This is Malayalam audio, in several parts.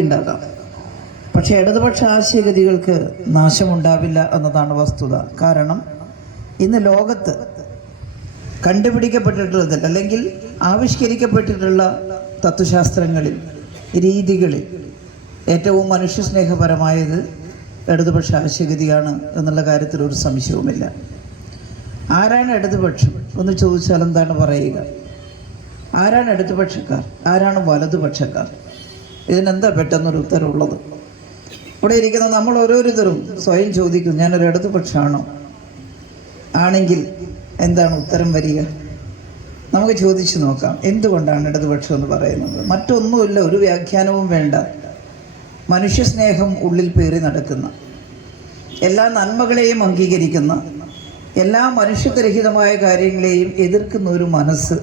ഉണ്ടാകാം. പക്ഷേ ഇടതുപക്ഷ ആശയഗതികൾക്ക് നാശമുണ്ടാവില്ല എന്നതാണ് വസ്തുത. കാരണം ഇന്ന് ലോകത്ത് കണ്ടുപിടിക്കപ്പെട്ടിട്ടുള്ളതിൽ അല്ലെങ്കിൽ ആവിഷ്കരിക്കപ്പെട്ടിട്ടുള്ള തത്വശാസ്ത്രങ്ങളിൽ രീതികളിൽ ഏറ്റവും മനുഷ്യസ്നേഹപരമായത് ഇടതുപക്ഷ ആശയഗതിയാണ് എന്നുള്ള കാര്യത്തിൽ ഒരു സംശയവുമില്ല. ആരാണ് ഇടതുപക്ഷം എന്ന് ചോദിച്ചാൽ എന്താണ് പറയുക? ആരാണ് ഇടതുപക്ഷക്കാർ? ആരാണ് വലതുപക്ഷക്കാർ? ഇതിനെന്താ പെട്ടെന്നൊരു ഉത്തരവുള്ളത്? ഇവിടെ ഇരിക്കുന്ന നമ്മൾ ഓരോരുത്തരും സ്വയം ചോദിക്കും ഞാനൊരു ഇടതുപക്ഷമാണോ ആണെങ്കിൽ എന്താണ് ഉത്തരം വരിക? നമുക്ക് ചോദിച്ചു നോക്കാം എന്തുകൊണ്ടാണ് ഇടതുപക്ഷം എന്ന് പറയുന്നത്? മറ്റൊന്നുമില്ല ഒരു വ്യാഖ്യാനവും വേണ്ട. മനുഷ്യസ്നേഹം ഉള്ളിൽ പേറി നടക്കുന്ന എല്ലാ നന്മകളെയും അംഗീകരിക്കുന്ന എല്ലാ മനുഷ്യരഹിതമായ കാര്യങ്ങളെയും എതിർക്കുന്ന ഒരു മനസ്സ്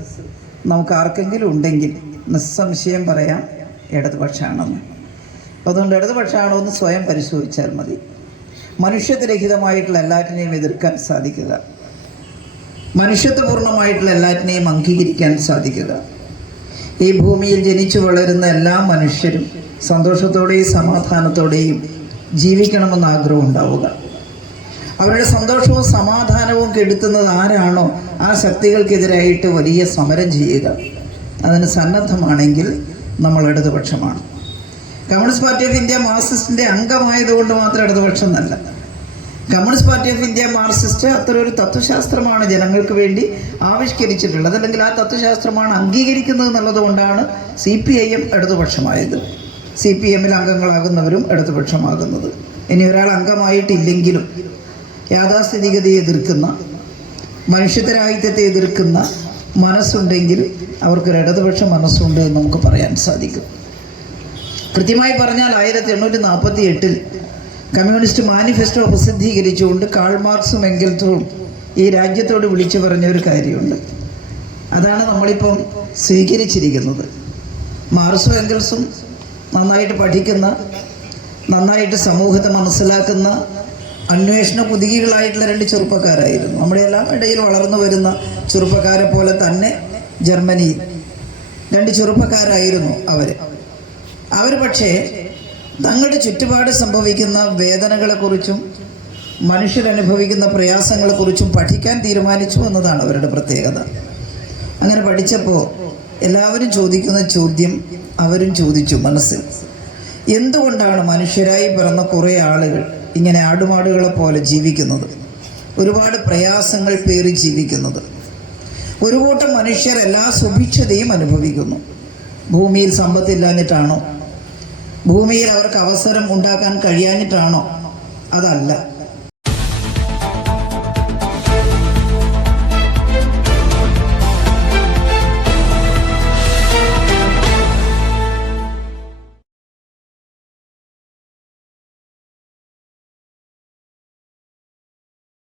നമുക്ക് ആർക്കെങ്കിലും ഉണ്ടെങ്കിൽ നിസ്സംശയം പറയാം ഇടതുപക്ഷമാണെന്ന് അതുകൊണ്ട് ഇടതുപക്ഷമാണോ എന്ന് സ്വയം പരിശോധിച്ചാൽ മതി. മനുഷ്യത്വരഹിതമായിട്ടുള്ള എല്ലാറ്റിനെയും എതിർക്കാൻ സാധിക്കുക. മനുഷ്യത്വപൂർണമായിട്ടുള്ള എല്ലാറ്റിനെയും അംഗീകരിക്കാൻ സാധിക്കുക. ഈ ഭൂമിയിൽ ജനിച്ചു വളരുന്ന എല്ലാ മനുഷ്യരും സന്തോഷത്തോടെയും സമാധാനത്തോടെയും ജീവിക്കണമെന്ന് ആഗ്രഹം ഉണ്ടാവുക. അവരുടെ സന്തോഷവും സമാധാനവും കെടുത്തുന്നത് ആരാണോ ആ ശക്തികൾക്കെതിരായിട്ട് വലിയ സമരം ചെയ്യുക. അതിന് സന്നദ്ധമാണെങ്കിൽ നമ്മൾ ഇടതുപക്ഷമാണ്. കമ്മ്യൂണിസ്റ്റ് പാർട്ടി ഓഫ് ഇന്ത്യ മാർക്സിസ്റ്റിന്റെ അംഗമായതുകൊണ്ട് മാത്രം ഇടതുപക്ഷം എന്നല്ല Communist Party of India Marxist അത്ര ഒരു തത്വശാസ്ത്രമാണ് ജനങ്ങൾക്ക് വേണ്ടി ആവിഷ്കരിച്ചിട്ടുള്ളത്. അല്ലെങ്കിൽ ആ തത്വശാസ്ത്രമാണ് അംഗീകരിക്കുന്നത് എന്നുള്ളതുകൊണ്ടാണ് സി പി ഐ എം ഇടതുപക്ഷമായത്. സി പി എമ്മിൽ അംഗങ്ങളാകുന്നവരും ഇടതുപക്ഷമാകുന്നത്. ഇനി ഒരാൾ അംഗമായിട്ടില്ലെങ്കിലും യാഥാസ്ഥിതികതയെ എതിർക്കുന്ന മനുഷ്യത്വരാഹിത്യത്തെ എതിർക്കുന്ന മനസ്സുണ്ടെങ്കിൽ അവർക്കൊരു ഇടതുപക്ഷ മനസ്സുണ്ട് എന്ന് നമുക്ക് പറയാൻ സാധിക്കും. കൃത്യമായി പറഞ്ഞാൽ ആയിരത്തി എണ്ണൂറ്റി നാൽപ്പത്തി എട്ടിൽ കമ്മ്യൂണിസ്റ്റ് മാനിഫെസ്റ്റോ പ്രസിദ്ധീകരിച്ചുകൊണ്ട് കാൾ മാർക്സും എങ്കിൽത്തും ഈ രാജ്യത്തോട് വിളിച്ചു പറഞ്ഞ ഒരു കാര്യമുണ്ട്. അതാണ് നമ്മളിപ്പം സ്വീകരിച്ചിരിക്കുന്നത്. മാർസും എങ്കിൽസും നന്നായിട്ട് പഠിക്കുന്ന നന്നായിട്ട് സമൂഹത്തെ മനസ്സിലാക്കുന്ന അന്വേഷണ പുതുകികളായിട്ടുള്ള രണ്ട് ചെറുപ്പക്കാരായിരുന്നു. നമ്മുടെ എല്ലാം ഇടയിൽ വളർന്നു വരുന്ന ചെറുപ്പക്കാരെ പോലെ തന്നെ ജർമ്മനിയിൽ രണ്ട് ചെറുപ്പക്കാരായിരുന്നു അവർ അവർ പക്ഷേ തങ്ങളുടെ ചുറ്റുപാട് സംഭവിക്കുന്ന വേദനകളെക്കുറിച്ചും മനുഷ്യരനുഭവിക്കുന്ന പ്രയാസങ്ങളെക്കുറിച്ചും പഠിക്കാൻ തീരുമാനിച്ചു എന്നതാണ് അവരുടെ പ്രത്യേകത. അങ്ങനെ പഠിച്ചപ്പോൾ എല്ലാവരും ചോദിക്കുന്ന ചോദ്യം അവരും ചോദിച്ചു മനസ്സിൽ. എന്തുകൊണ്ടാണ് മനുഷ്യരായി പിറന്ന കുറേ ആളുകൾ ഇങ്ങനെ ആടുമാടുകളെ പോലെ ജീവിക്കുന്നത്. ഒരുപാട് പ്രയാസങ്ങൾ പേറി ജീവിക്കുന്നത്. ഒരു കൂട്ടം മനുഷ്യർ എല്ലാ സുഭിക്ഷതയും അനുഭവിക്കുന്നു. ഭൂമിയിൽ സമ്പത്തില്ലാഞ്ഞിട്ടാണോ ഭൂമിയിൽ അവർക്ക് അവസരം ഉണ്ടാക്കാൻ കഴിയാഞ്ഞിട്ടാണോ? അതല്ല.